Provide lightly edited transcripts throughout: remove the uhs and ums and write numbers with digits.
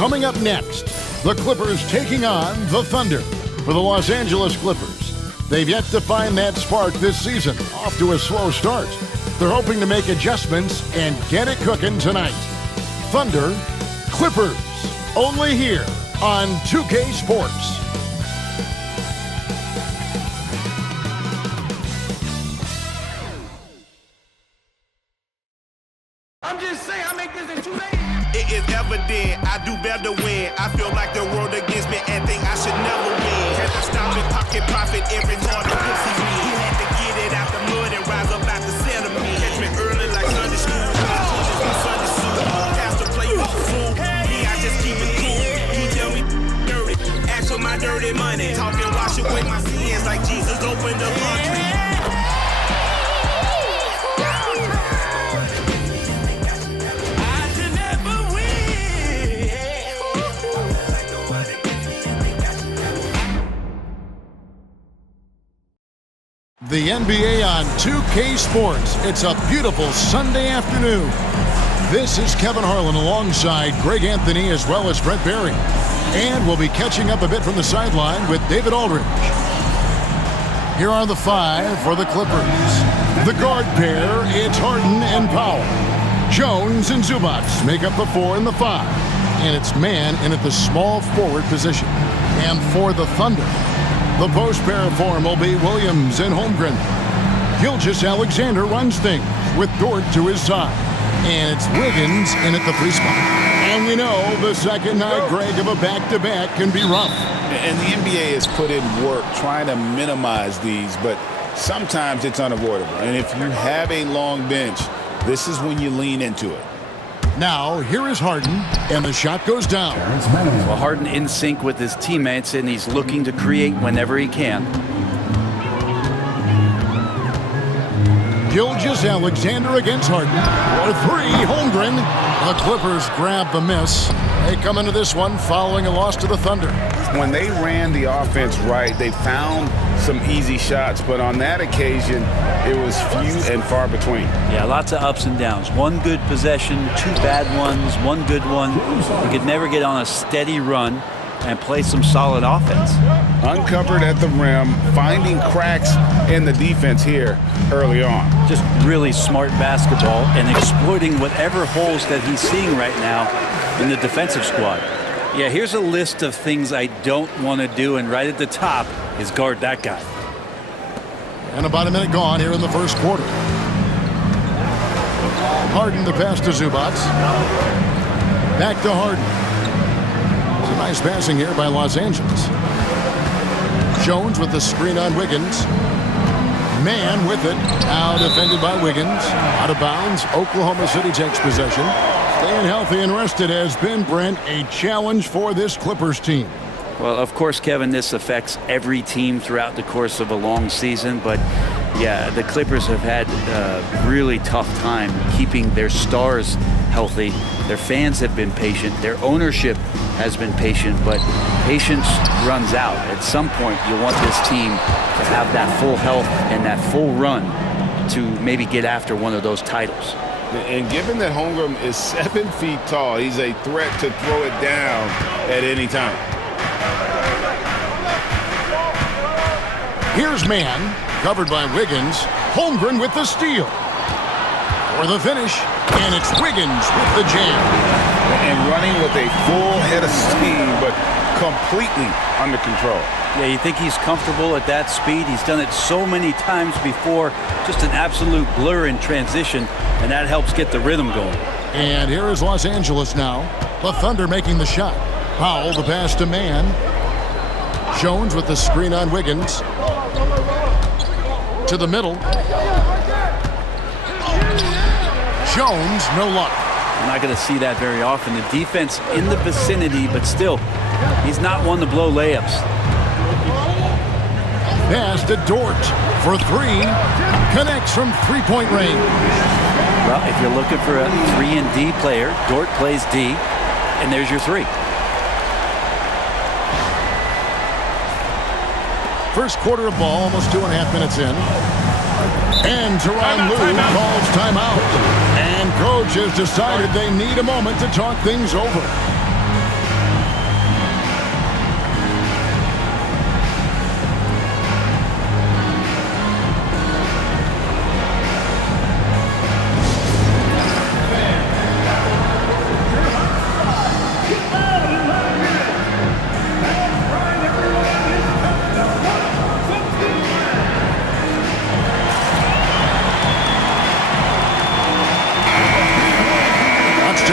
Coming up next, the Clippers taking on the Thunder. For the Los Angeles Clippers, they've yet to find that spark this season. Off to a slow start. They're hoping to make adjustments and get it cooking tonight. Thunder, Clippers, only here on 2K Sports. I'm just saying, I make this in 2 days. It is evident I do better when I feel like the world against me and think I should never win. Can't I stop and pocket profit every time the pussy me. He had to get it out the mud and rise up out the center me. Catch me early like Sunday school. Sunday suit. Pastor play you a fool. Me, I just keep it cool. He tell me dirty. Ask for my dirty money. Talking wash away my sins like Jesus opened the laundry. The NBA on 2K Sports. It's a beautiful Sunday afternoon. This is Kevin Harlan alongside Greg Anthony as well as Brett Barry. And we'll be catching up a bit from the sideline with David Aldridge. Here are the five for the Clippers. The guard pair, it's Harden and Powell. Jones and Zubac make up the 4 and the 5. And it's man in at the small forward position. And for the Thunder, the post pair form will be Williams and Holmgren. Gilgeous-Alexander runs things with Dort to his side. And it's Wiggins in at the 3 spot. And we know the second night, Greg, of a back-to-back can be rough. And the NBA has put in work trying to minimize these, but sometimes it's unavoidable. And if you have a long bench, this is when you lean into it. Now, here is Harden, and the shot goes down. Well, Harden in sync with his teammates, and he's looking to create whenever he can. Gilgeous-Alexander against Harden. For 3, Holmgren. The Clippers grab the miss. They come into this one following a loss to the Thunder. When they ran the offense right, they found some easy shots, but on that occasion, it was few and far between. Yeah, lots of ups and downs. One good possession, 2 bad ones, 1 good one. You could never get on a steady run and play some solid offense. Uncovered at the rim, finding cracks in the defense here early on. Just really smart basketball and exploiting whatever holes that he's seeing right now in the defensive squad. Yeah, here's a list of things I don't want to do, and right at the top is guard that guy. And about a minute gone here in the first quarter. Harden the pass to Zubac. Back to Harden. It's a nice passing here by Los Angeles. Jones with the screen on Wiggins. Man with it. Now defended by Wiggins. Out of bounds. Oklahoma City takes possession. Staying healthy and rested has been, Brent, a challenge for this Clippers team. Well, of course, Kevin, this affects every team throughout the course of a long season. But, yeah, the Clippers have had a really tough time keeping their stars healthy. Their fans have been patient. Their ownership has been patient. But patience runs out. At some point, you want this team to have that full health and that full run to maybe get after one of those titles. And given that Holmgren is 7 feet tall, he's a threat to throw it down at any time. Here's man, covered by Wiggins. Holmgren with the steal. For the finish, and it's Wiggins with the jam. And running with a full head of steam, but completely under control. Yeah, you think he's comfortable at that speed. He's done it so many times before. Just an absolute blur in transition, and that helps get the rhythm going. And here is Los Angeles now. The Thunder making the shot. Powell the pass to man. Jones with the screen on Wiggins. To the middle. Jones, no luck. You're not going to see that very often. The defense in the vicinity, but still, he's not one to blow layups. Pass to Dort for 3. Connects from 3-point range. Well, if you're looking for a 3 and D player, Dort plays D, and there's your 3. First quarter of ball, almost 2.5 minutes in. And Tyronn Lue calls timeout. And coach has decided they need a moment to talk things over.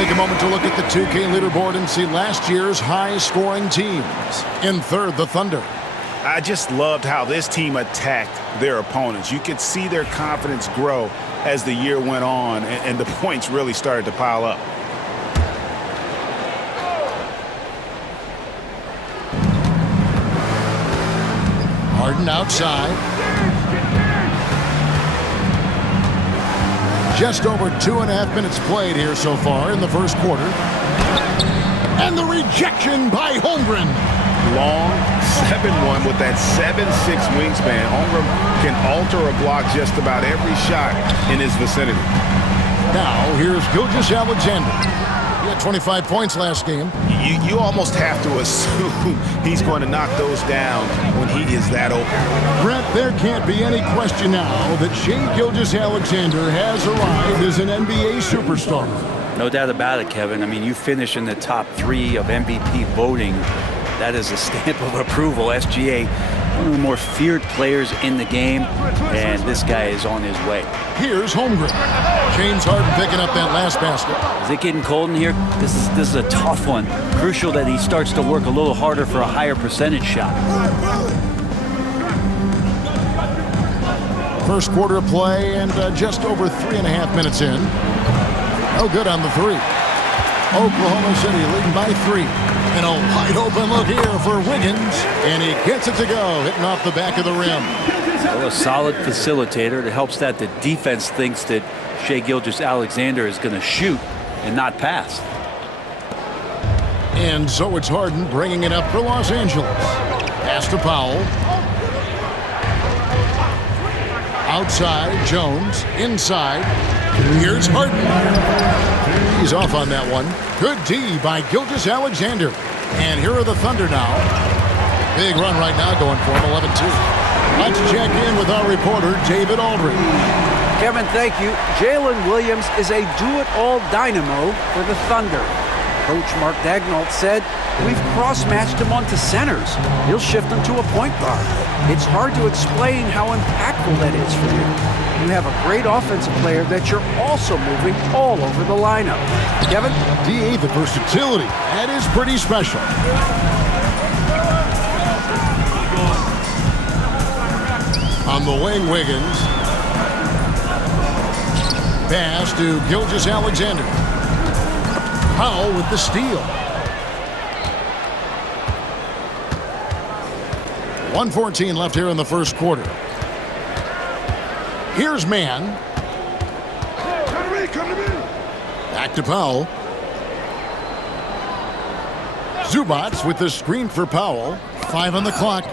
take a moment to look at the 2K leaderboard and see last year's high-scoring teams. In third, the Thunder. I just loved how this team attacked their opponents. You could see their confidence grow as the year went on, and the points really started to pile up. Harden outside. Just over 2.5 minutes played here so far in the first quarter. And the rejection by Holmgren. Long 7-1 with that 7'6" wingspan. Holmgren can alter a block just about every shot in his vicinity. Now, here's Gilgeous-Alexander. He had 25 points last game. You almost have to assume he's going to knock those down when he is that open. Brett, there can't be any question now that Shai Gilgeous-Alexander has arrived as an NBA superstar. No doubt about it, Kevin. I mean, you finish in the top 3 of MVP voting. That is a stamp of approval. SGA, one of the more feared players in the game, and this guy is on his way. Here's Holmgren. James Harden picking up that last basket. Is it getting cold in here? This is a tough one. Crucial that he starts to work a little harder for a higher percentage shot. First quarter of play and just over 3.5 minutes in. No good on the 3. Oklahoma City leading by 3. And a wide open look here for Wiggins. And he gets it to go, hitting off the back of the rim. Well, a solid facilitator. It helps that the defense thinks that Shai Gilgeous-Alexander is going to shoot and not pass. And so it's Harden bringing it up for Los Angeles. Pass to Powell. Outside, Jones. Inside. Here's Harden. He's off on that one. Good D by Gilgeous-Alexander. And here are the Thunder now. Big run right now going for him, 11-2. Let's check in with our reporter, David Aldridge. Kevin, thank you. Jalen Williams is a do-it-all dynamo for the Thunder. Coach Mark Daigneault said, "We've cross-matched him onto centers. He'll shift him to a point guard. It's hard to explain how impactful that is for you. You have a great offensive player that you're also moving all over the lineup." Kevin? DA, the versatility. That is pretty special. On the wing, Wiggins. Pass to Gilgeous-Alexander. Powell with the steal. 1:14 left here in the first quarter. Here's Mann. Back to Powell. Zubats with the screen for Powell. 5 on the clock.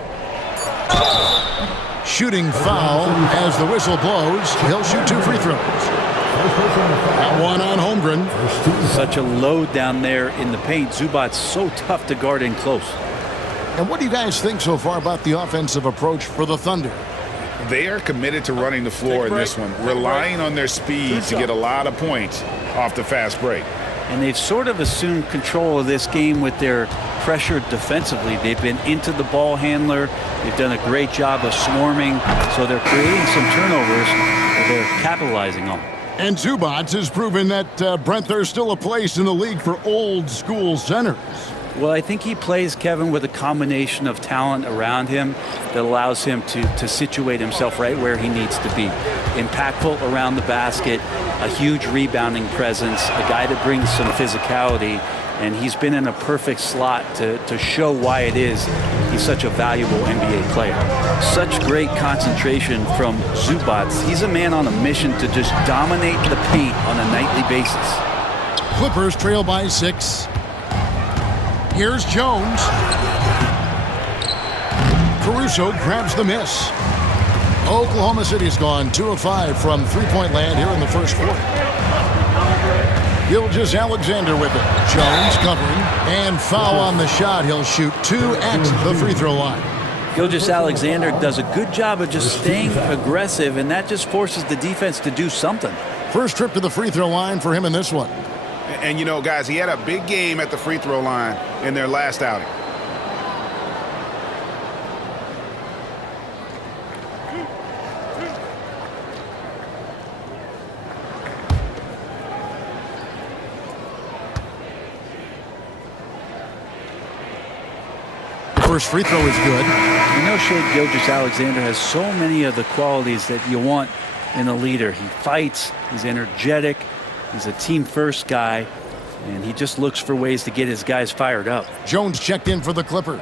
Shooting foul as the whistle blows. He'll shoot 2 free throws. That one on Holmgren. Such a load down there in the paint. Zubats so tough to guard in close. And what do you guys think so far about the offensive approach for the Thunder? They are committed to running the floor in this one, relying on their speed to get a lot of points off the fast break. And they've sort of assumed control of this game with their pressure defensively. They've been into the ball handler. They've done a great job of swarming. So they're creating some turnovers that they're capitalizing on. And Zubats has proven that, Brent, there's still a place in the league for old school centers. Well, I think he plays, Kevin, with a combination of talent around him that allows him to situate himself right where he needs to be. Impactful around the basket, a huge rebounding presence, a guy that brings some physicality, and he's been in a perfect slot to show why it is he's such a valuable NBA player. Such great concentration from Zubats. He's a man on a mission to just dominate the paint on a nightly basis. Clippers trail by 6. Here's Jones. Caruso grabs the miss. Oklahoma City's gone 2 of 5 from three-point land here in the first quarter. Gilgeous-Alexander with it. Jones covering. And foul on the shot. He'll shoot 2 at the free throw line. Gilgeous-Alexander does a good job of just staying aggressive, and that just forces the defense to do something. First trip to the free throw line for him in this one. And, you know, guys, he had a big game at the free throw line in their last outing. first free throw is good. You know, Shea Gilgeous-Alexander has so many of the qualities that you want in a leader. He fights, he's energetic, he's a team-first guy, and he just looks for ways to get his guys fired up. Jones checked in for the Clippers.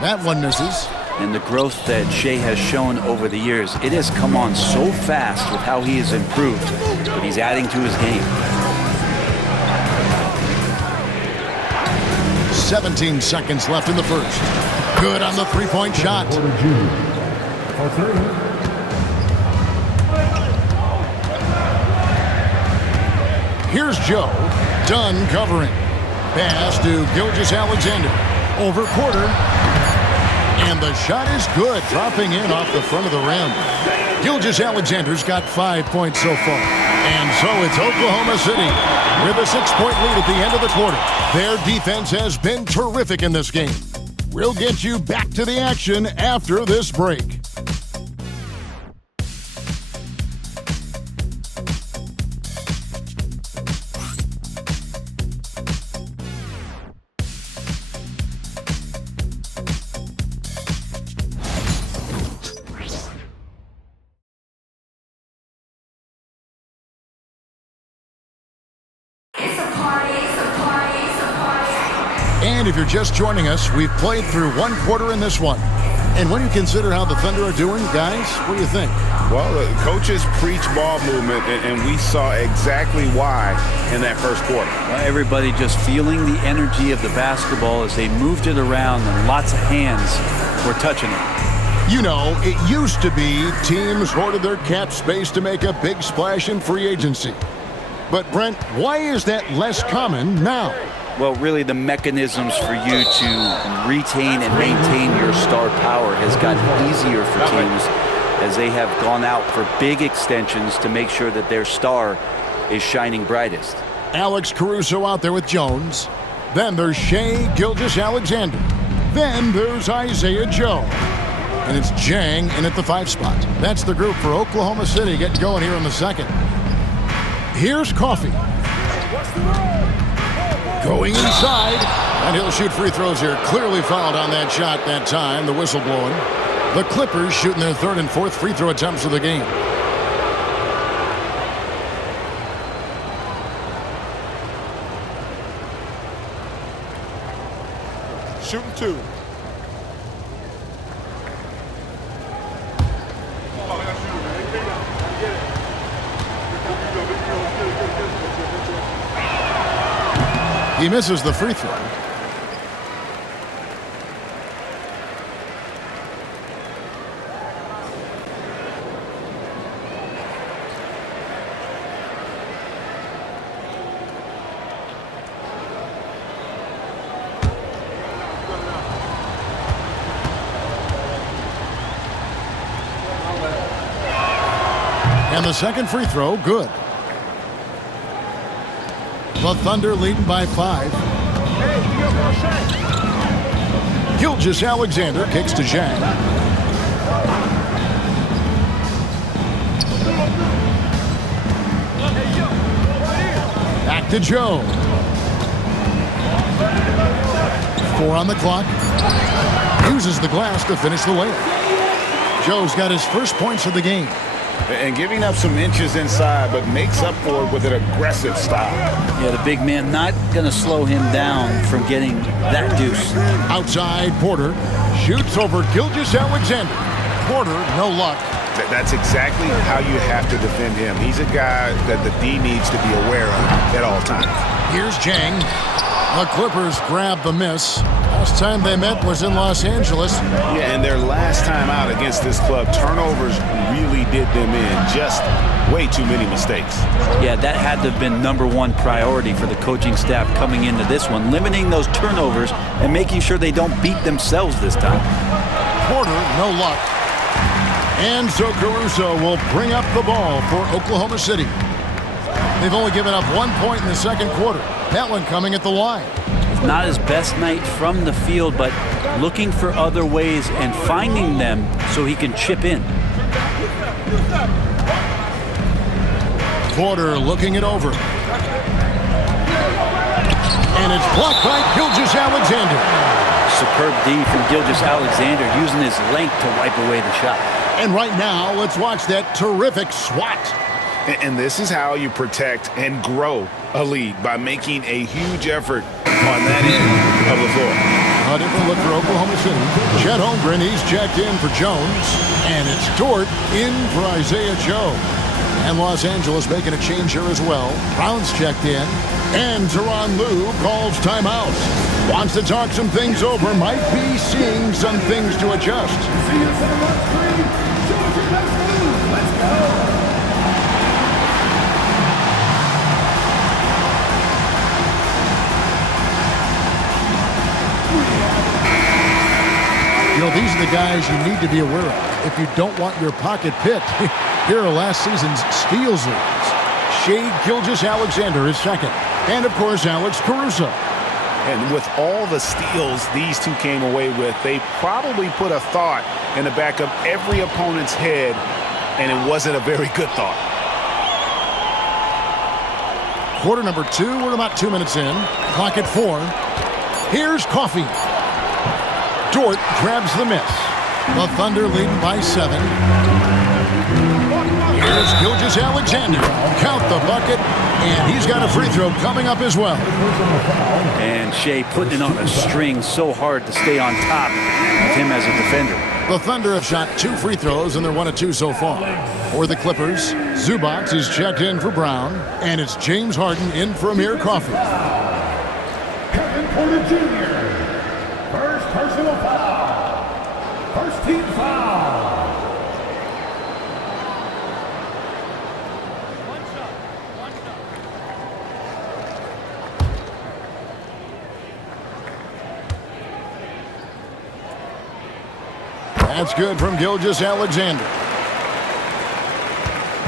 That one misses. And the growth that Shea has shown over the years, it has come on so fast with how he has improved, but he's adding to his game. 17 seconds left in the first. Good on the three-point shot. Here's Joe. Dunn covering. Pass to Gilgeous-Alexander. Over Porter. And the shot is good, dropping in off the front of the rim. Gilgeous-Alexander's got 5 points so far. And so it's Oklahoma City with a 6-point lead at the end of the quarter. Their defense has been terrific in this game. We'll get you back to the action after this break. And if you're just joining us, we've played through one quarter in this one. And when you consider how the Thunder are doing, guys, what do you think? Well, the coaches preach ball movement, and we saw exactly why in that first quarter. Well, everybody just feeling the energy of the basketball as they moved it around, and lots of hands were touching it. You know, it used to be teams hoarded their cap space to make a big splash in free agency. But, Brent, why is that less common now? Well, really, the mechanisms for you to retain and maintain your star power has gotten easier for teams as they have gone out for big extensions to make sure that their star is shining brightest. Alex Caruso out there with Jones. Then there's Shea Gilgeous-Alexander. Then there's Isaiah Joe. And it's Jang in at the 5 spot. That's the group for Oklahoma City getting going here in the second. Here's Coffee. Going inside, and he'll shoot free throws here. Clearly fouled on that shot that time, the whistle blowing. The Clippers shooting their 3rd and 4th free throw attempts of the game. Shooting 2. He misses the free throw. And the second free throw, good. The Thunder leading by 5. Gilgeous-Alexander kicks to Zhang. Back to Joe. 4 on the clock. Uses the glass to finish the layup. Joe's got his first points of the game. And giving up some inches inside, but makes up for it with an aggressive style. Yeah, the big man not going to slow him down from getting that deuce. Outside, Porter shoots over Gilgeous-Alexander. Porter, no luck. That's exactly how you have to defend him. He's a guy that the D needs to be aware of at all times. Here's Jang. The Clippers grab the miss. Last time they met was in Los Angeles. Yeah, and their last time out against this club, turnovers really did them in. Just way too many mistakes. Yeah, that had to have been #1 priority for the coaching staff coming into this one, limiting those turnovers and making sure they don't beat themselves this time. Porter, no luck. And so Caruso will bring up the ball for Oklahoma City. They've only given up 1 point in the second quarter. That one coming at the line. Not his best night from the field, but looking for other ways and finding them so he can chip in. Porter looking it over. And it's blocked by Gilgeous-Alexander. Superb D from Gilgeous-Alexander using his length to wipe away the shot. And right now, let's watch that terrific swat. And this is how you protect and grow a lead, by making a huge effort on that end of the floor. A different look for Oklahoma City. Chet Holmgren, he's checked in for Jones. And it's Dort in for Isaiah Joe. And Los Angeles making a change here as well. Brown's checked in. And Tyronn Lue calls timeout. Wants to talk some things over. Might be seeing some things to adjust. Let's go. You know, these are the guys you need to be aware of if you don't want your pocket picked. Here are last season's steals leaders. Shai Gilgeous-Alexander is second. And, of course, Alex Caruso. And with all the steals these two came away with, they probably put a thought in the back of every opponent's head, and it wasn't a very good thought. Quarter number 2, we're about 2 minutes in. Clock at 4. Here's Coffey. Dort grabs the miss. The Thunder leading by 7. Here's Gilgeous-Alexander. Count the bucket, and he's got a free throw coming up as well. And Shai putting it on a string so hard to stay on top of him as a defender. The Thunder have shot 2 free throws, and they're 1 of 2 so far. For the Clippers, Zubac is checked in for Brown, and it's James Harden in for Amir Coffey. Kevin Porter Jr. First personal foul. First team foul. That's good from Gilgeous-Alexander.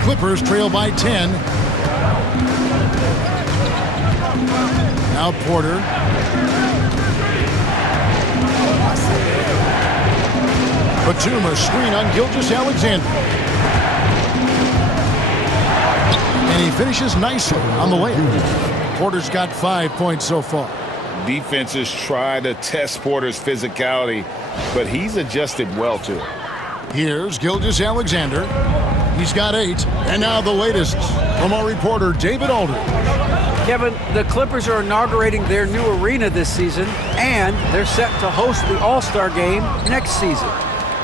Clippers trail by 10. Now Porter. Batum, a screen on Gilgeous-Alexander. And he finishes nicely on the layup. Porter's got 5 points so far. Defenses try to test Porter's physicality, but he's adjusted well to it. Here's Gilgeous-Alexander. He's got 8. And now the latest from our reporter, David Aldridge. Kevin, the Clippers are inaugurating their new arena this season, and they're set to host the All-Star Game next season.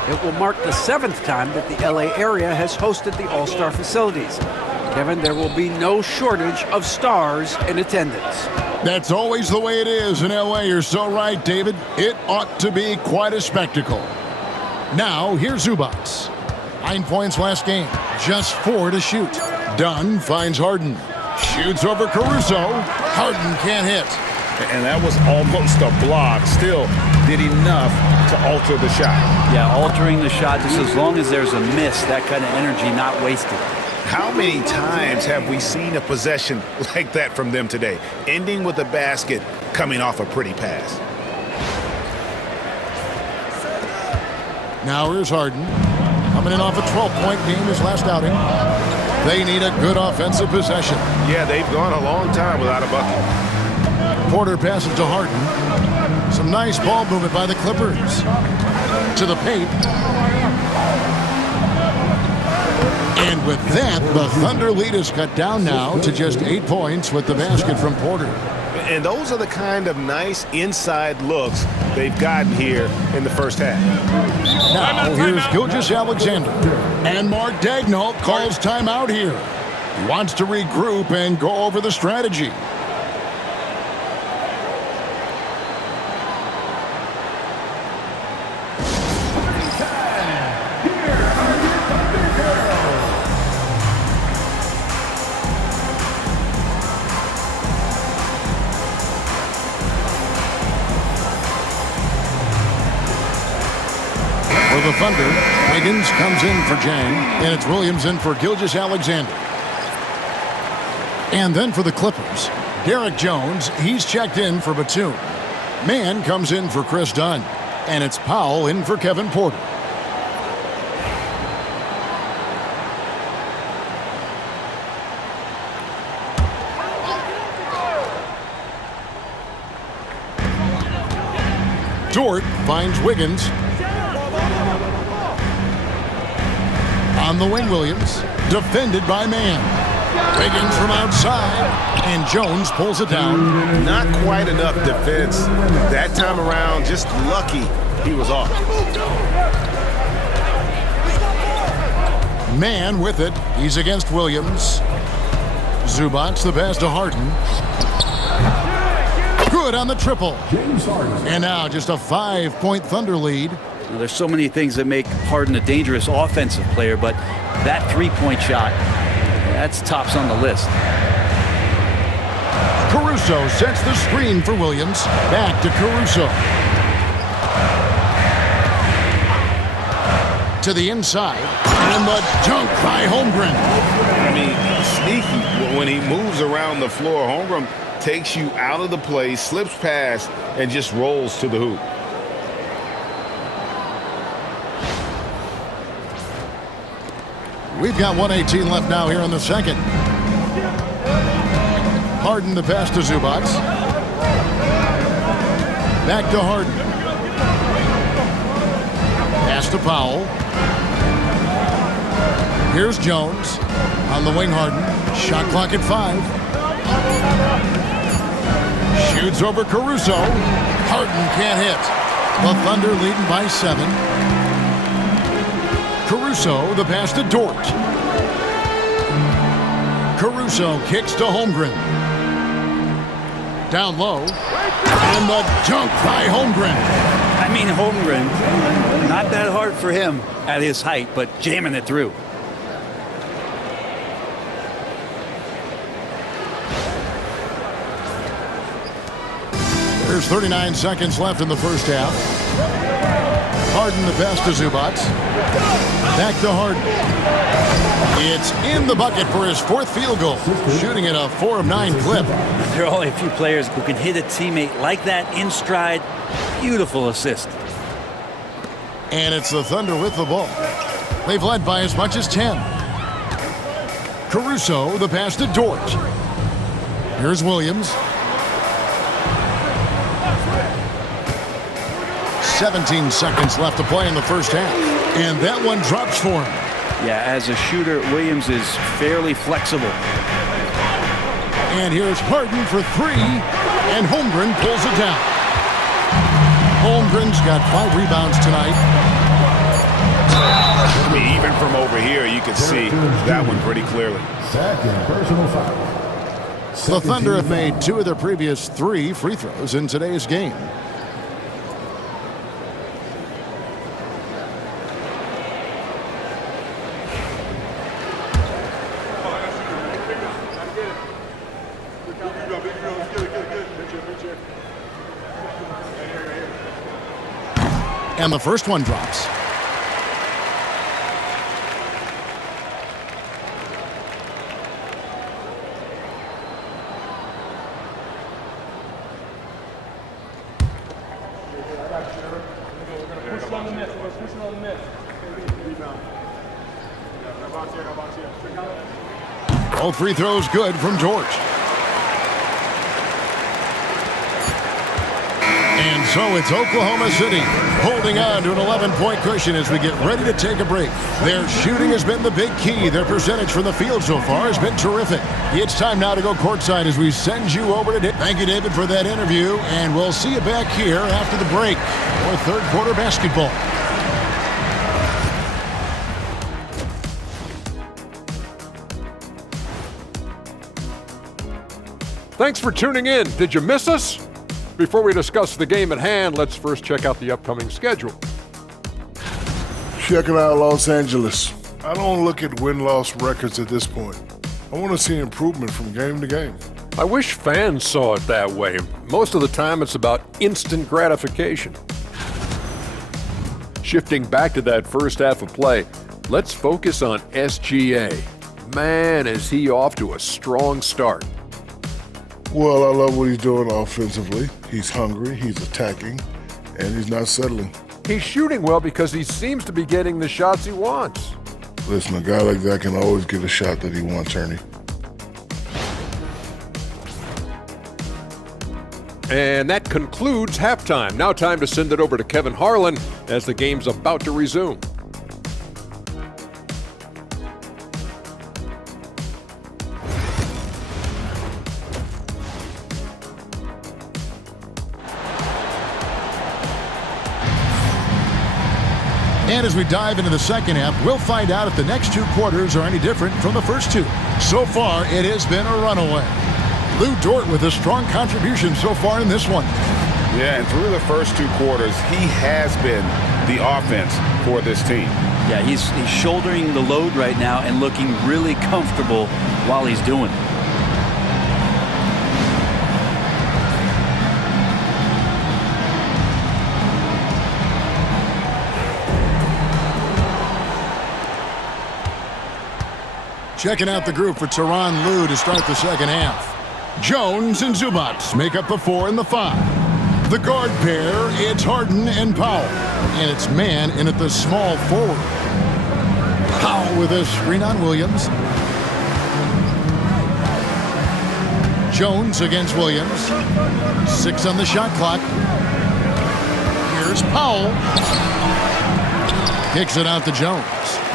It will mark the 7th time that the LA area has hosted the All-Star facilities. Kevin, there will be no shortage of stars in attendance. That's always the way it is in LA. You're so right, David. It ought to be quite a spectacle. Now, here's Zubac. 9 points last game. Just 4 to shoot. Dunn finds Harden. Shoots over Caruso. Harden can't hit. And that was almost a block. Still did enough to alter the shot. Yeah, altering the shot just as long as there's a miss, that kind of energy not wasted. How many times have we seen a possession like that from them today, ending with a basket coming off a pretty pass? Now here's Harden. Coming in off a 12-point game his last outing. They need a good offensive possession. Yeah, they've gone a long time without a bucket. Porter passes to Harden. Some nice ball movement by the Clippers. To the paint. And with that, the Thunder lead is cut down now to just 8 points with the basket from Porter. And those are the kind of nice inside looks they've gotten here in the first half. Now here's Gilgeous-Alexander. And Mark Daigneault calls timeout here. He wants to regroup and go over the strategy. For the Thunder, Wiggins comes in for Jang, and it's Williams in for Gilgeous-Alexander. And then for the Clippers, Derek Jones, he's checked in for Batum. Mann comes in for Chris Dunn, and it's Powell in for Kevin Porter. Dort finds Wiggins. On the wing, Williams. Defended by Mann. Wiggins from outside. And Jones pulls it down. Not quite enough defense. That time around, just lucky he was off. Mann with it. He's against Williams. Zubac, the pass to Harden. Good on the triple. And now just a 5-point Thunder lead. Now, there's so many things that make Harden a dangerous offensive player, but that three-point shot, that's tops on the list. Caruso sets the screen for Williams. Back to Caruso. To the inside. And the dunk by Holmgren. I mean, sneaky. When he moves around the floor, Holmgren takes you out of the play, slips past, and just rolls to the hoop. We've got 1:18 left now here in the second. Harden the pass to Zubac. Back to Harden. Pass to Powell. Here's Jones. On the wing, Harden. Shot clock at 5. Shoots over Caruso. Harden can't hit. The Thunder leading by 7. Caruso, the pass to Dort. Caruso kicks to Holmgren. Down low. And the dunk by Holmgren. I mean, Holmgren, not that hard for him at his height, but jamming it through. There's 39 seconds left in the first half. Harden the pass to Zubac. Back to Harden. It's in the bucket for his 4th field goal. Shooting at a 4 of 9 clip. There are only a few players who can hit a teammate like that in stride. Beautiful assist. And it's the Thunder with the ball. They've led by as much as 10. Caruso, the pass to Dort. Here's Williams. 17 seconds left to play in the first half. And that one drops for him. Yeah, as a shooter, Williams is fairly flexible. And here's Harden for 3. And Holmgren pulls it down. Holmgren's got 5 rebounds tonight. I mean, even from over here, you can see that one pretty clearly. Second personal foul. The Thunder have made 2 of their previous 3 free throws in today's game. And the first one drops. All free throws good from George. And so it's Oklahoma City holding on to an 11-point cushion as we get ready to take a break. Their shooting has been the big key. Their percentage from the field so far has been terrific. It's time now to go courtside as we send you over to David. Thank you, David, for that interview, and we'll see you back here after the break for third quarter basketball. Thanks for tuning in. Did you miss us? Before we discuss the game at hand, let's first check out the upcoming schedule. Checking out Los Angeles. I don't look at win-loss records at this point. I want to see improvement from game to game. I wish fans saw it that way. Most of the time, it's about instant gratification. Shifting back to that first half of play, let's focus on SGA. Man, is he off to a strong start. Well, I love what he's doing offensively. He's hungry, he's attacking, and he's not settling. He's shooting well because he seems to be getting the shots he wants. Listen, a guy like that can always get a shot that he wants, Ernie. And that concludes halftime. Now time to send it over to Kevin Harlan as the game's about to resume. And as we dive into the second half, we'll find out if the next two quarters are any different from the first two. So far, it has been a runaway. Lou Dort with a strong contribution so far in this one. Yeah, and through the first two quarters, he has been the offense for this team. Yeah, he's shouldering the load right now and looking really comfortable while he's doing it. Checking out the group for Tyronn Lue to start the second half. Jones and Zubac make up the 4 and the 5. The guard pair, it's Harden and Powell. And it's man in at the small forward. Powell with a screen on Williams. Jones against Williams. 6 on the shot clock. Here's Powell. Kicks it out to Jones.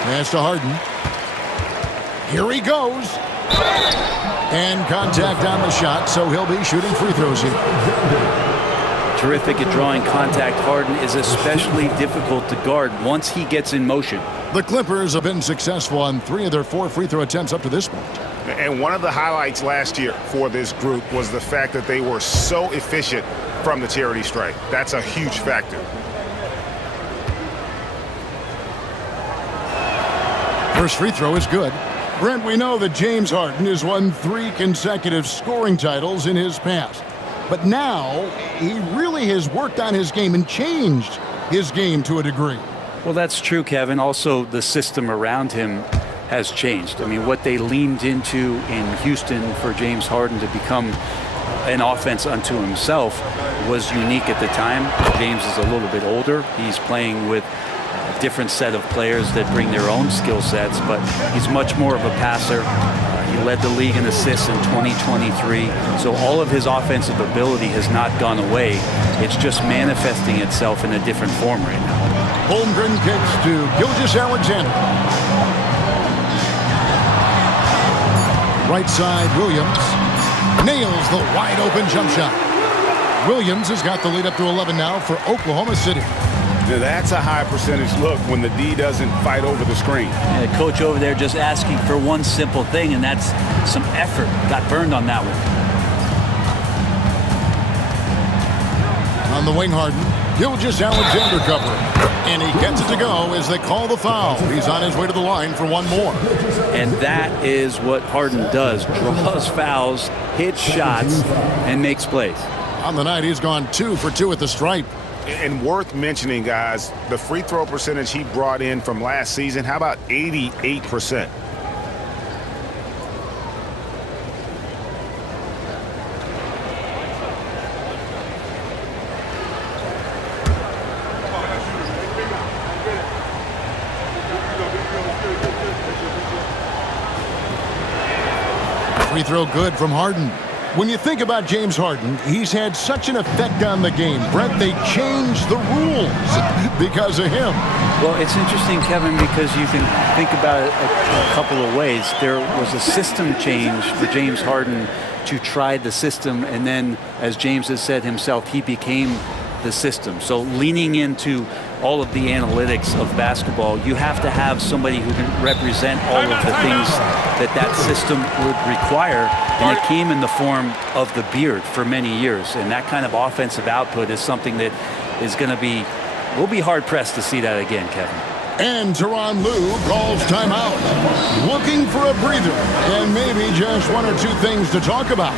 Pass to Harden. Here he goes. And contact on the shot, so he'll be shooting free throws here. Terrific at drawing contact. Harden is especially difficult to guard once he gets in motion. The Clippers have been successful on 3 of their 4 free throw attempts up to this point. And one of the highlights last year for this group was the fact that they were so efficient from the charity stripe. That's a huge factor. First free throw is good. Brent, we know that James Harden has won 3 consecutive scoring titles in his past. But now, he really has worked on his game and changed his game to a degree. Well, that's true, Kevin. Also, the system around him has changed. I mean, what they leaned into in Houston for James Harden to become an offense unto himself was unique at the time. James is a little bit older. He's playing with a different set of players that bring their own skill sets, but he's much more of a passer. He led the league in assists in 2023, so all of his offensive ability has not gone away. It's just manifesting itself in a different form right now. Holmgren kicks to Gilgeous-Alexander. Right side, Williams nails the wide open jump shot. Williams has got the lead up to 11 now for Oklahoma City. Now that's a high percentage look when the D doesn't fight over the screen. And the coach over there just asking for one simple thing, and that's some effort. Got burned on that one. On the wing, Harden. Gilgeous-Alexander covering. And he gets it to go as they call the foul. He's on his way to the line for one more. And that is what Harden does. Draws fouls, hits shots, and makes plays. On the night, he's gone 2 for 2 at the stripe. And worth mentioning, guys, the free throw percentage he brought in from last season, how about 88%? Free throw good from Harden. When you think about James Harden, he's had such an effect on the game. Brent, they changed the rules because of him. Well, it's interesting, Kevin, because you can think about it a couple of ways. There was a system change for James Harden to try the system, and then, as James has said himself, he became the system. So leaning into all of the analytics of basketball, you have to have somebody who can represent all of the things that system would require, and it came in the form of the beard for many years. And that kind of offensive output is something that is going to be, we'll be hard-pressed to see that again, Kevin. And Tyronn Lue calls timeout, looking for a breather and maybe just 1 or 2 things to talk about.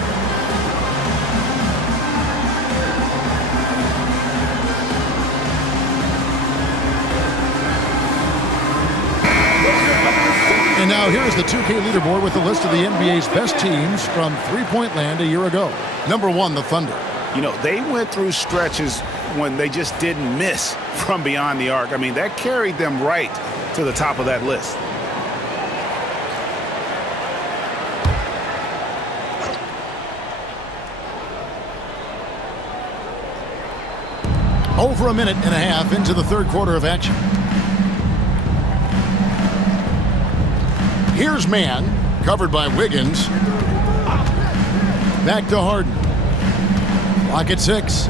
And now here's the 2K leaderboard with the list of the NBA's best teams from three-point land a year ago. Number 1, the Thunder. You know, they went through stretches when they just didn't miss from beyond the arc. I mean, that carried them right to the top of that list. Over a minute and a half into the third quarter of action. Here's man, covered by Wiggins. Back to Harden. Clock at 6.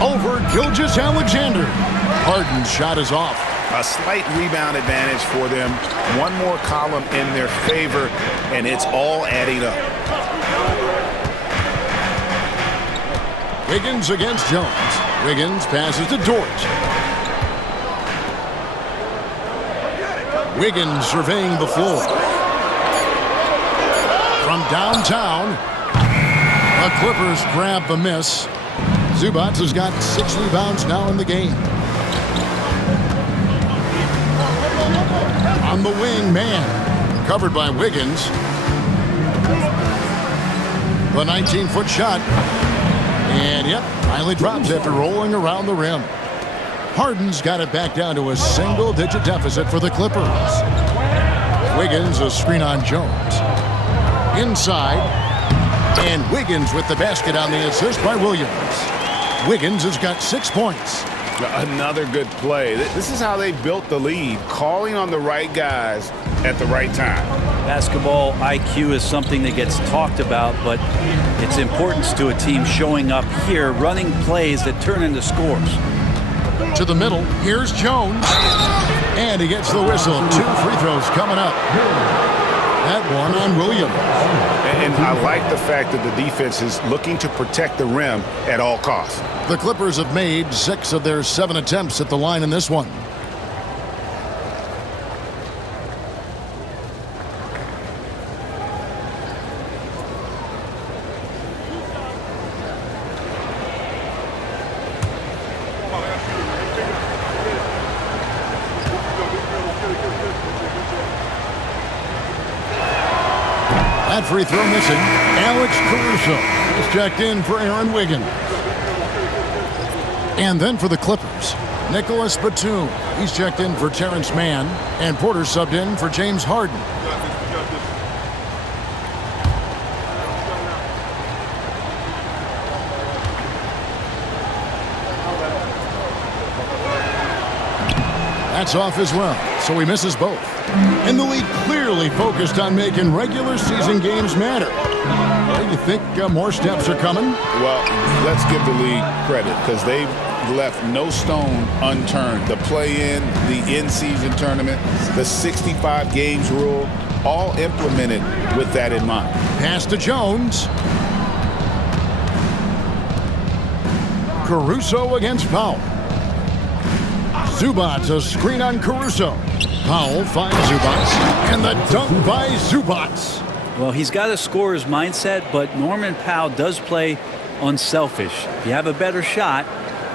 Over Gilgeous-Alexander. Harden's shot is off. A slight rebound advantage for them. One more column in their favor, and it's all adding up. Wiggins against Jones. Wiggins passes to Dort. Wiggins surveying the floor. From downtown, the Clippers grab the miss. Zubac has got 6 rebounds now in the game. On the wing, man, covered by Wiggins. The 19-foot shot. And, yep, finally drops after rolling around the rim. Harden's got it back down to a single-digit deficit for the Clippers. Wiggins, a screen on Jones. Inside. And Wiggins with the basket on the assist by Williams. Wiggins has got 6 points. Another good play. This is how they built the lead, calling on the right guys at the right time. Basketball IQ is something that gets talked about, but its importance to a team showing up here, running plays that turn into scores. To the middle, here's Jones. And he gets the whistle. 2 free throws coming up. That one on Williams. And I like the fact that the defense is looking to protect the rim at all costs. The Clippers have made 6 of their 7 attempts at the line in this one. That free throw missing. Alex Caruso is checked in for Aaron Wiggins. And then for the Clippers, Nicholas Batum. He's checked in for Terrence Mann. And Porter subbed in for James Harden. That's off as well, so he misses both. And the league clearly focused on making regular season games matter. Do you think more steps are coming? Well, let's give the league credit because they've left no stone unturned. The play-in, the in-season tournament, the 65 games rule, all implemented with that in mind. Pass to Jones. Caruso against Powell. Zubac, a screen on Caruso. Powell finds Zubac, and the dunk by Zubac. Well, he's got a scorer's mindset, but Norman Powell does play unselfish. If you have a better shot,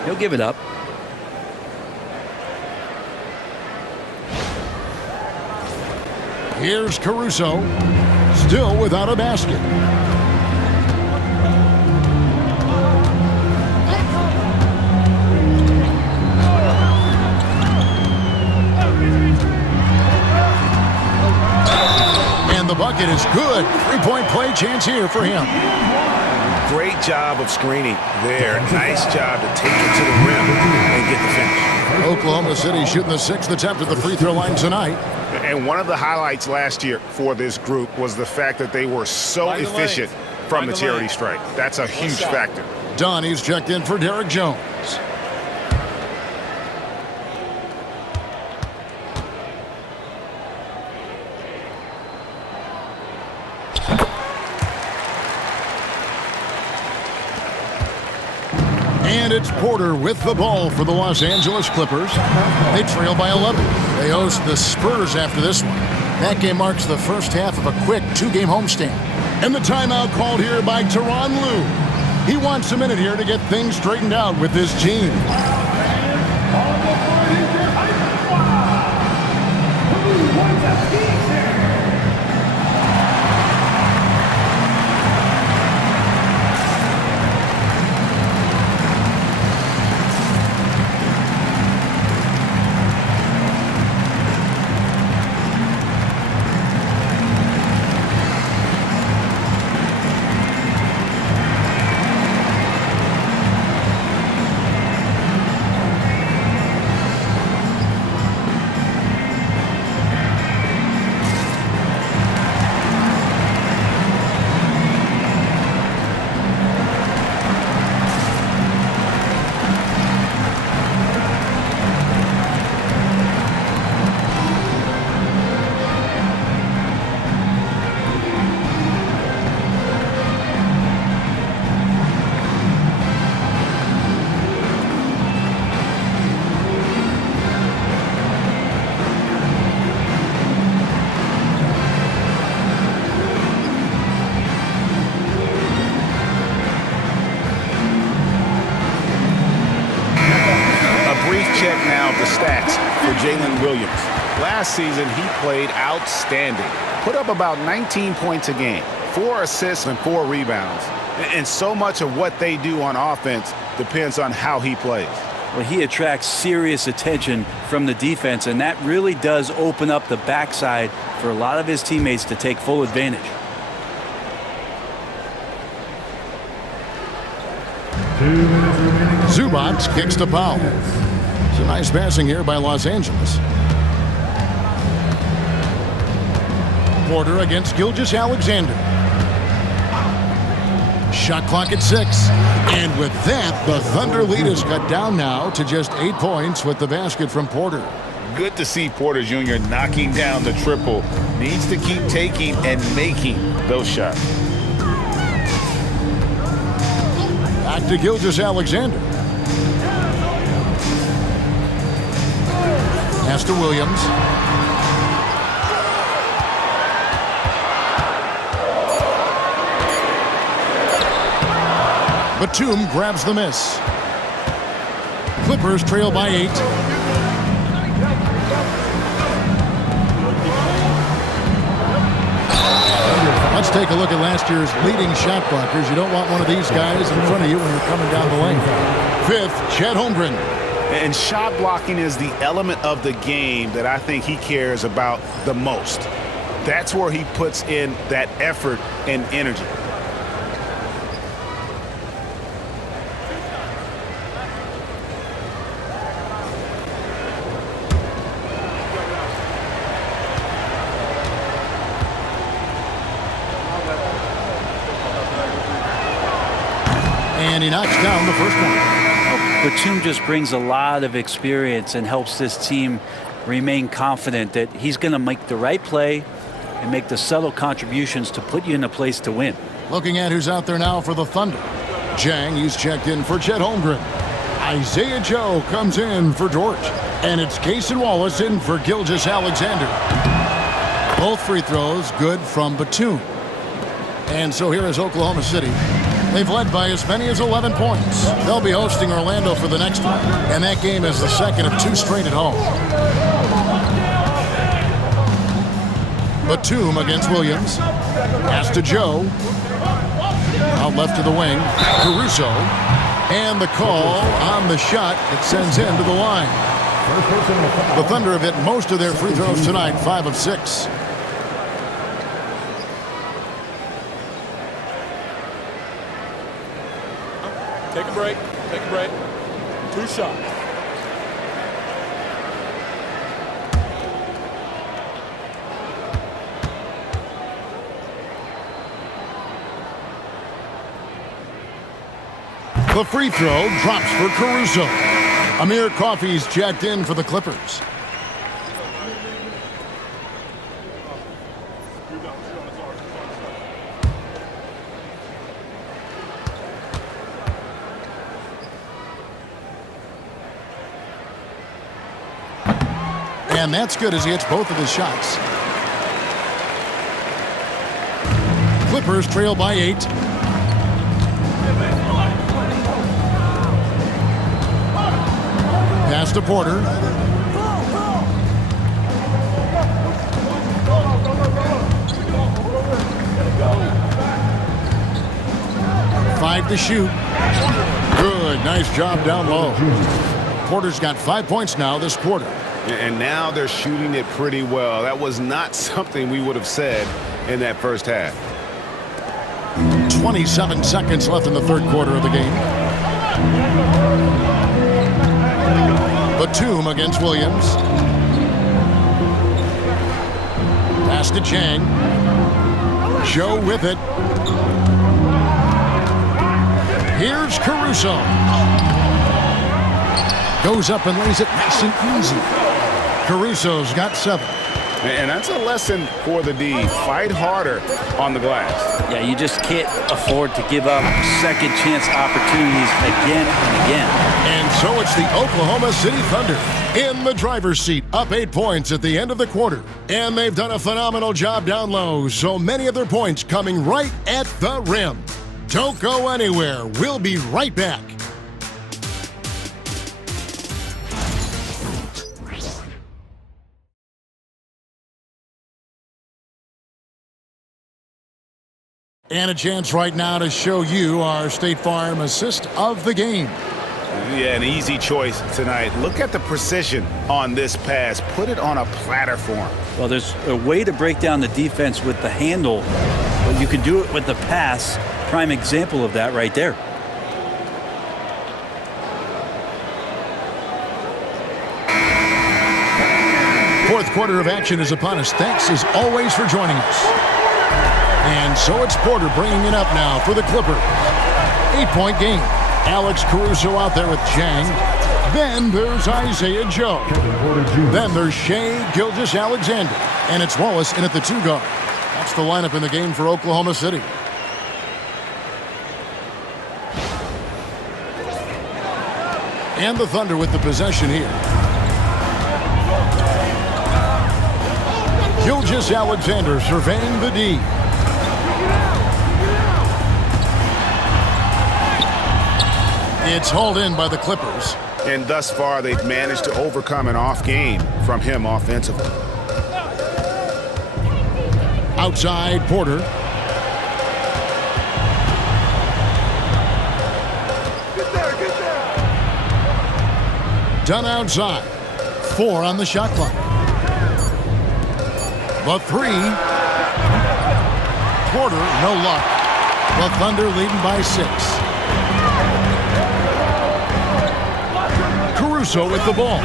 he'll give it up. Here's Caruso, still without a basket. And the bucket is good. 3-point play chance here for him. Great job of screening there. Nice job to take it to the rim and get the finish. Oklahoma City shooting the 6th attempt at the free throw line tonight. And one of the highlights last year for this group was the fact that they were so efficient from the charity stripe. That's a huge factor. Donnie's checked in for Derek Jones. And it's Porter with the ball for the Los Angeles Clippers. They trail by 11. They host the Spurs after this one. That game marks the first half of a quick 2-game homestand. And the timeout called here by Tyronn Lue. He wants a minute here to get things straightened out with this team. check now the stats for Jalen Williams. Last season, he played outstanding. Put up about 19 points a game, 4 assists and 4 rebounds. And so much of what they do on offense depends on how he plays. Well, he attracts serious attention from the defense, and that really does open up the backside for a lot of his teammates to take full advantage. Zubac kicks to Powell. It's a nice passing here by Los Angeles. Porter against Gilgeous-Alexander. Shot clock at 6. And with that, the Thunder lead is cut down now to just 8 points with the basket from Porter. Good to see Porter Jr. knocking down the triple. Needs to keep taking and making those shots. Back to Gilgeous-Alexander. Pass to Williams. Batum grabs the miss. Clippers trail by 8. Let's take a look at last year's leading shot blockers. You don't want one of these guys in front of you when you're coming down the lane. 5th, Chet Holmgren. And shot blocking is the element of the game that I think he cares about the most. That's where he puts in that effort and energy. And he knocks down the first one. Batum just brings a lot of experience and helps this team remain confident that he's going to make the right play and make the subtle contributions to put you in a place to win. Looking at who's out there now for the Thunder. Jang, he's checked in for Chet Holmgren. Isaiah Joe comes in for George. And it's Cason Wallace in for Gilgeous-Alexander. Both free throws good from Batum. And so here is Oklahoma City. They've led by as many as 11 points. They'll be hosting Orlando for the next one. And that game is the second of 2 straight at home. Batum against Williams. Pass to Joe. Out left to the wing. Caruso. And the call on the shot that sends him to the line. The Thunder have hit most of their free throws tonight, 5 of 6. Take a break. Take a break. 2 shots. The free throw drops for Caruso. Amir Coffey's checked in for the Clippers. And that's good as he hits both of his shots. Clippers trail by 8. Pass to Porter. Five to shoot. Good, nice job down low. Porter's got 5 points now this quarter. And now they're shooting it pretty well. That was not something we would have said in that first half. 27 seconds left in the third quarter of the game. Batum against Williams. Pass to Chang. Joe with it. Here's Caruso. Goes up and lays it nice and easy. Caruso's got 7. And that's a lesson for the D. Fight harder on the glass. Yeah, you just can't afford to give up second chance opportunities again and again. And so it's the Oklahoma City Thunder in the driver's seat, up 8 points at the end of the quarter. And they've done a phenomenal job down low, so many of their points coming right at the rim. Don't go anywhere. We'll be right back. And a chance right now to show you our State Farm assist of the game. Yeah, an easy choice tonight. Look at the precision on this pass. Put it on a platter for him. Well, there's a way to break down the defense with the handle, but you can do it with the pass. Prime example of that right there. Fourth quarter of action is upon us. Thanks as always for joining us. And so it's Porter bringing it up now for the Clippers. 8-point game. Alex Caruso out there with Chang. Then there's Isaiah Joe. Then there's Shai Gilgeous-Alexander. And it's Wallace in at the 2 guard. That's the lineup in the game for Oklahoma City. And the Thunder with the possession here. Gilgeous-Alexander surveying the D. It's hauled in by the Clippers. And thus far, they've managed to overcome an off game from him offensively. Outside, Porter. Done outside. 4 on the shot clock. The 3. Porter, no luck. The Thunder leading by 6. Caruso with the ball.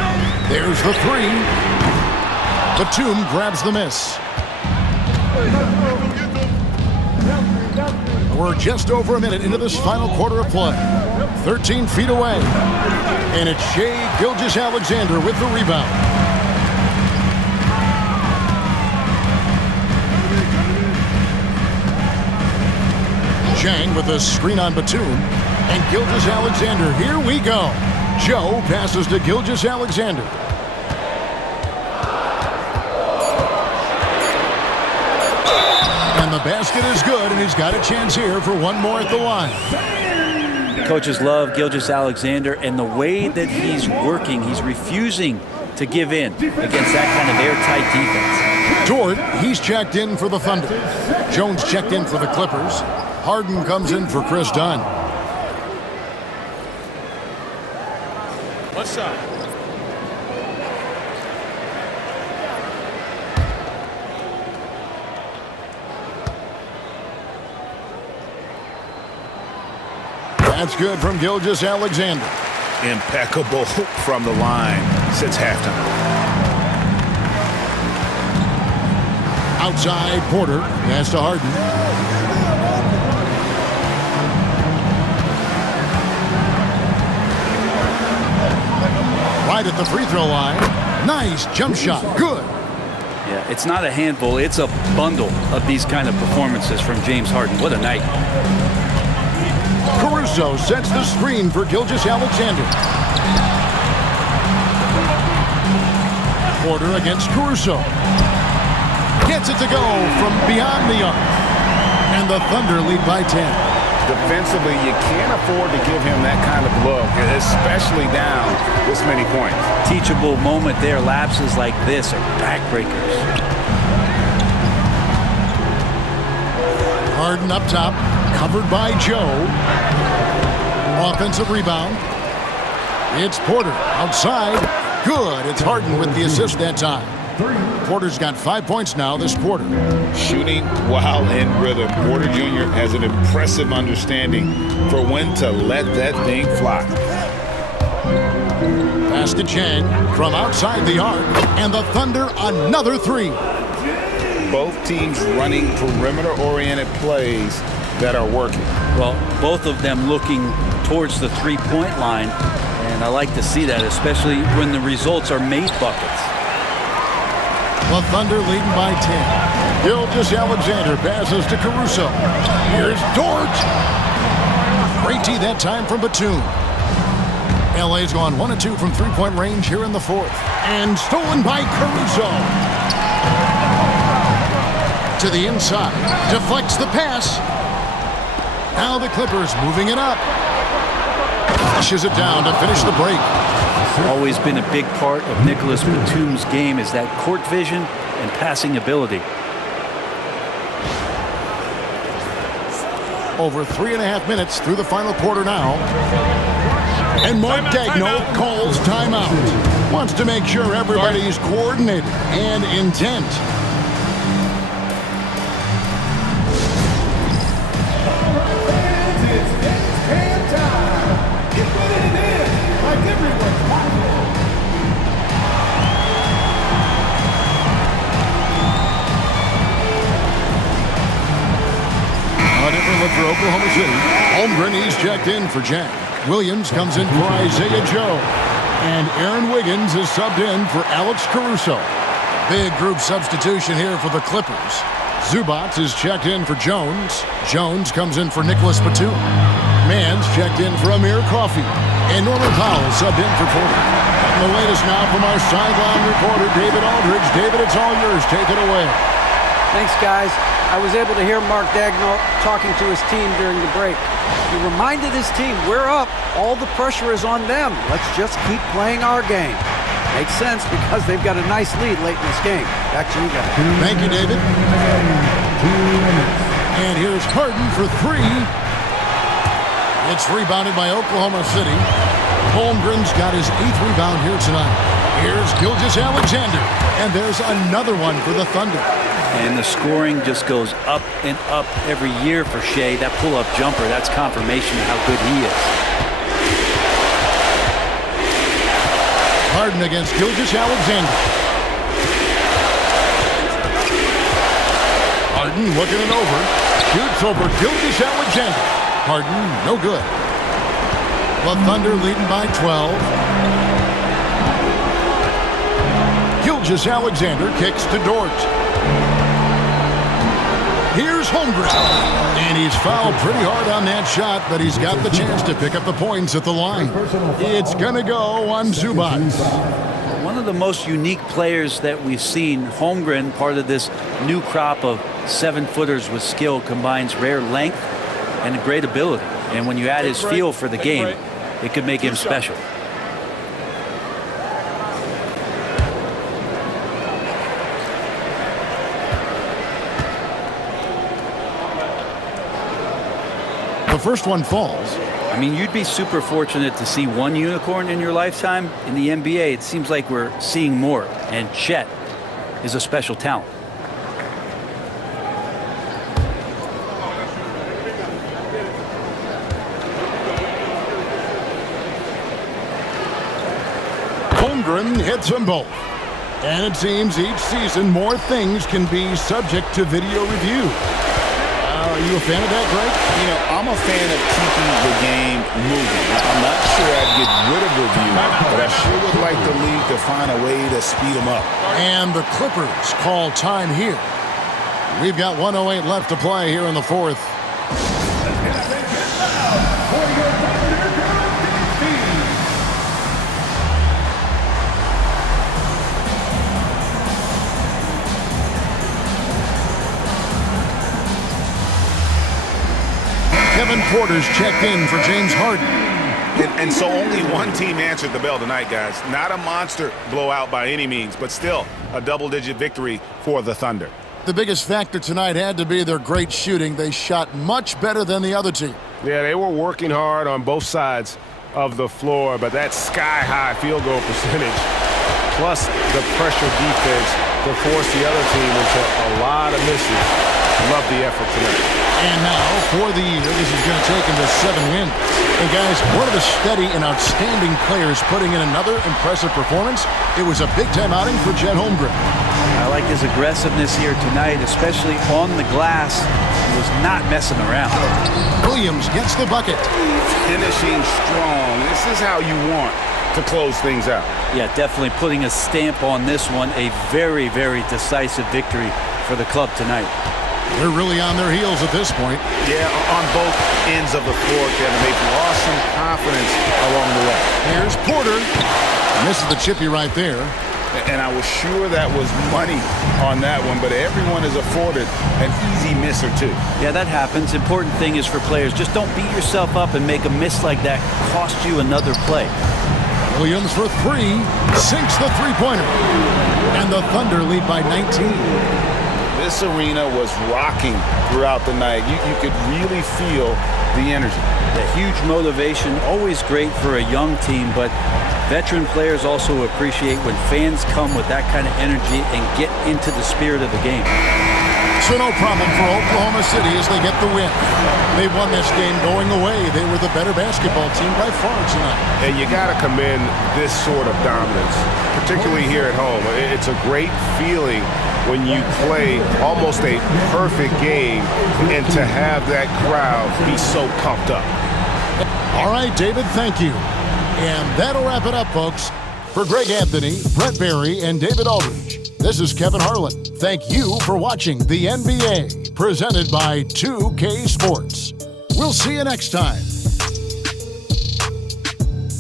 There's the 3. Batum grabs the miss. We're just over a minute into this final quarter of play. 13 feet away. And it's Shai Gilgeous-Alexander with the rebound. Chang with a screen on Batum. And Gilgeous-Alexander, here we go. Joe passes to Gilgeous-Alexander. And the basket is good, and he's got a chance here for one more at the line. Coaches love Gilgeous-Alexander, and the way that he's working, he's refusing to give in against that kind of airtight defense. Dort, he's checked in for the Thunder. Jones checked in for the Clippers. Harden comes in for Chris Dunn. One shot. That's good from Gilgeous-Alexander. Impeccable from the line since halftime. Outside, Porter pass to Harden. Right at the free throw line. Nice jump shot. Good. Yeah, it's not a handful. It's a bundle of these kind of performances from James Harden. What a night. Caruso sets the screen for Gilgeous-Alexander. Porter against Caruso. Gets it to go from beyond the arc. And the Thunder lead by 10. Defensively, you can't afford to give him that kind of look, especially down this many points. Teachable moment there. Lapses like this are backbreakers. Harden up top, covered by Joe. Offensive rebound. It's Porter outside. Good. It's Harden with the assist that time. Porter's got 5 points now this quarter. Shooting while in rhythm. Porter Jr. has an impressive understanding for when to let that thing fly. Pass to Chang from outside the arc. And the Thunder another 3. Both teams running perimeter-oriented plays that are working. Well, both of them looking towards the three-point line, and I like to see that, especially when the results are made buckets. The Thunder leading by 10. Gilgeous-Alexander passes to Caruso. Here's Dort. Great D that time from Batum. LA's gone 1 of 2 from three-point range here in the fourth. And stolen by Caruso. To the inside. Deflects the pass. Now the Clippers moving it up. Flushes it down to finish the break. Always been a big part of Nicholas Batum's game is that court vision and passing ability. Over 3.5 minutes through the final quarter now. And Mark Daigneault calls timeout. Wants to make sure everybody's coordinated and intent. A different look for Oklahoma City. Holmgren, he's checked in for Jack. Williams comes in for Isaiah Joe. And Aaron Wiggins is subbed in for Alex Caruso. Big group substitution here for the Clippers. Zubac is checked in for Jones. Jones comes in for Nicholas Batum. Mann's checked in for Amir Coffey. And Norman Powell subbed in for Porter. And the latest now from our sideline reporter, David Aldridge. David, it's all yours. Take it away. Thanks, guys. I was able to hear Mark Daigneault talking to his team during the break. He reminded his team, we're up. All the pressure is on them. Let's just keep playing our game. Makes sense because they've got a nice lead late in this game. Back to you guys. Thank you, David. And here's Harden for three. It's rebounded by Oklahoma City. Holmgren's got his 8th rebound here tonight. Here's Gilgeous-Alexander. And there's another one for the Thunder. And the scoring just goes up and up every year for Shea. That pull-up jumper, that's confirmation of how good he is. Harden against Gilgeous-Alexander. Harden looking it over. Shoots over Gilgeous-Alexander. Harden, no good. The Thunder leading by 12. Gilgeous-Alexander kicks to Dort. Here's Holmgren. And he's fouled pretty hard on that shot, but he's got the chance to pick up the points at the line. It's going to go on Zubac. One of the most unique players that we've seen, Holmgren, part of this new crop of 7-footers with skill, combines rare length and a great ability. And when you add his feel for the game, it could make him special. The first one falls. I mean, you'd be super fortunate to see one unicorn in your lifetime. In the NBA, it seems like we're seeing more. And Chet is a special talent. Holmgren hits them both. And it seems each season more things can be subject to video review. Are you a fan of that, Greg? You know, I'm a fan of keeping the game moving. I'm not sure I'd get rid of review, but I sure would like the league to find a way to speed them up. And the Clippers call time here. We've got 1:08 left to play here in the fourth. Kevin Porter's checked in for James Harden. And so only one team answered the bell tonight, guys. Not a monster blowout by any means, but still a double-digit victory for the Thunder. The biggest factor tonight had to be their great shooting. They shot much better than the other team. Yeah, they were working hard on both sides of the floor, but that sky-high field goal percentage, plus the pressure defense to force the other team into a lot of misses. Love the effort tonight. And now, for the year, this is going to take him to 7 wins. And guys, one of the steady and outstanding players putting in another impressive performance. It was a big-time outing for Chet Holmgren. I like his aggressiveness here tonight, especially on the glass. He was not messing around. Williams gets the bucket. Finishing strong. This is how you want to close things out. Yeah, definitely putting a stamp on this one. A very, very decisive victory for the club tonight. They're really on their heels at this point. Yeah, on both ends of the floor, Kevin. They've lost some confidence along the way. Here's Porter. And this is the chippy right there. And I was sure that was money on that one, but everyone is afforded an easy miss or two. Yeah, that happens. Important thing is for players, just don't beat yourself up and make a miss like that cost you another play. Williams for three. Sinks the three-pointer. And the Thunder lead by 19. This arena was rocking throughout the night. You could really feel the energy. The huge motivation, always great for a young team, but veteran players also appreciate when fans come with that kind of energy and get into the spirit of the game. So no problem for Oklahoma City as they get the win. They won this game going away. They were the better basketball team by far tonight. And you got to commend this sort of dominance, particularly here at home. It's a great feeling when you play almost a perfect game and to have that crowd be so pumped up. All right, David, thank you. And that'll wrap it up, folks. For Greg Anthony, Brett Barry, and David Aldridge, this is Kevin Harlan. Thank you for watching the NBA, presented by 2K Sports. We'll see you next time.